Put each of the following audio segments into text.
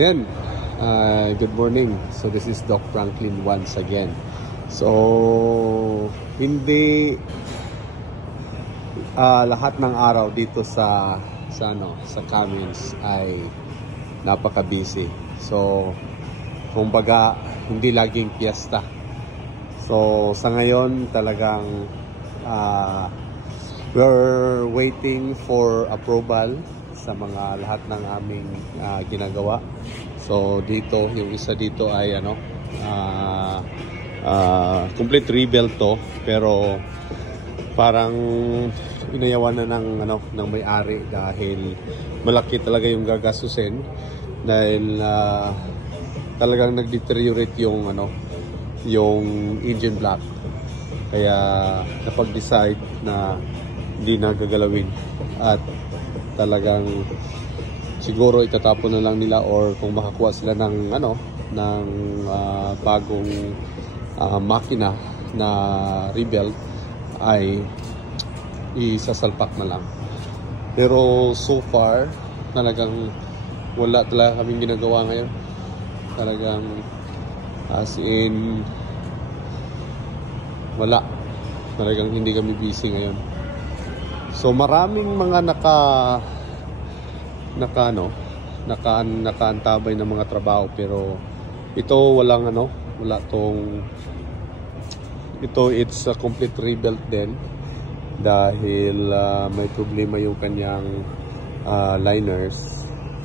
Yan, good morning. So this is Doc Franklin once again. So hindi lahat ng araw dito sa Cummins ay napaka-busy. So kumbaga hindi laging piyesta. So sa ngayon talagang we're waiting for approval sa mga lahat ng aming ginagawa. So dito, yung isa dito ay complete rebuild to, pero parang inayawan na ng may-ari dahil malaki talaga yung gagastusin dahil talagang nag-deteriorate yung yung engine block. Kaya napag-decide na hindi na gagalawin at talagang siguro itatapon na lang nila, or kung makakuha sila ng bagong makina na rebuild ay isasalpak na lang. Pero so far talagang wala talaga kaming ginagawa ngayon. Talagang as in wala, talagang hindi kami busy ngayon. So maraming mga nakaantabay ng mga trabaho, pero ito wala tong it's a complete rebuild din dahil may problema yung kanyang liners.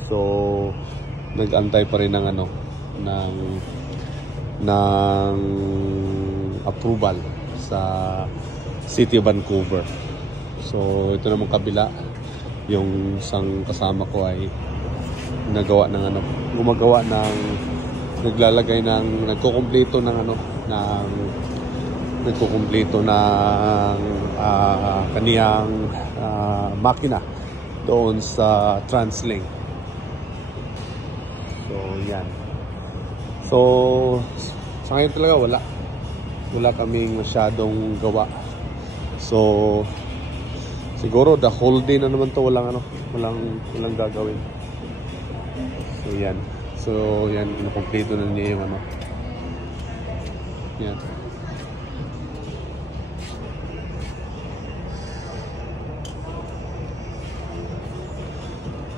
So nag-antay pa rin ng approval sa City of Vancouver. So ito namang kabila, yung isang kasama ko ay gumagawa ng naglalagay ng nagkukumpleto ng kaniyang makina doon sa TransLink. So yan. So sa ngayon talaga wala kaming masyadong gawa. So siguro the whole day na naman to walang gagawin. So yan, kompleto na niya yung yan.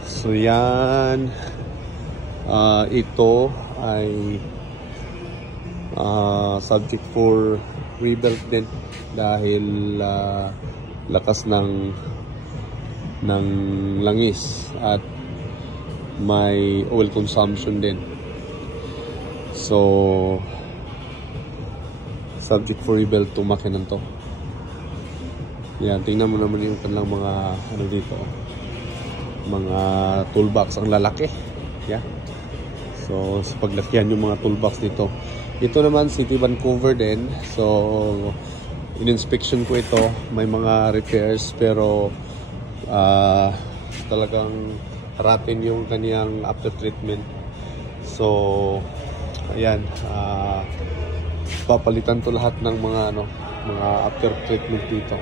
So yan, ito ay subject for rebuild din dahil lakas ng langis at may oil consumption din. So subject for rebuild to makinan to. Yan, tingnan mo naman yung kanilang mga dito, mga toolbox, ang lalaki. Yeah. So sa paglakihan yung mga toolbox dito. Ito naman City Vancouver din. So in-inspection ko ito, may mga repairs, pero talagang ratin yung kaniyang after treatment. So ayan, papalitan to lahat ng mga after treatment dito.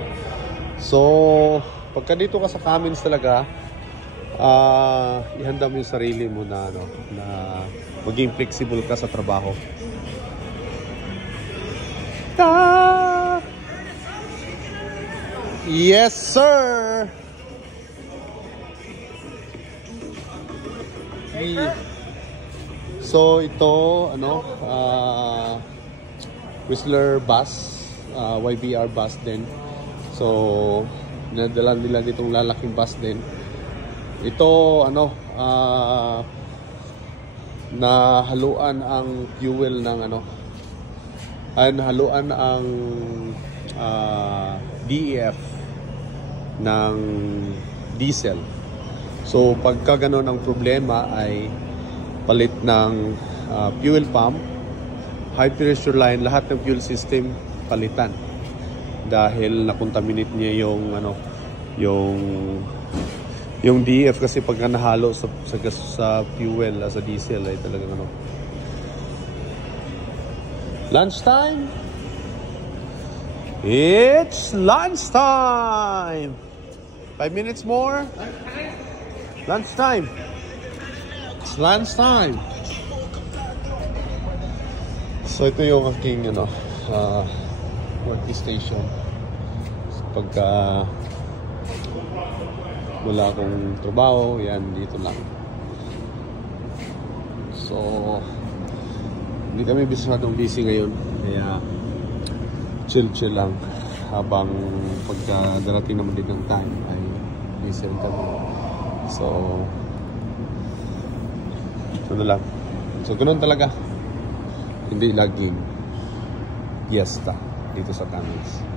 So pagka dito ka sa Cummins talaga, ihanda mo yung sarili mo na maging flexible ka sa trabaho. Yes sir. So ito Whistler bus, YBR bus din. So nadala nila ditong lalaking bus din. Ito nahaluan ang fuel ng nahaluan ang DEF ng diesel. So pagka gano'n ang problema ay palit ng fuel pump, high pressure line, lahat ng fuel system palitan dahil nakontaminate niya yung DEF, kasi pagka nahalo sa fuel, sa diesel ay talagang lunchtime. It's lunchtime. 5 minutes more. Lunchtime. It's lunch time. So ito yung aking workstation. Pagka wala akong trabaho, yan dito lang. So hindi kami masyadong busy ngayon, kaya chill lang habang pagka darating naman din ng time ay busy kami. So lang. So ganoon talaga. Hindi laging fiesta dito sa Tamis.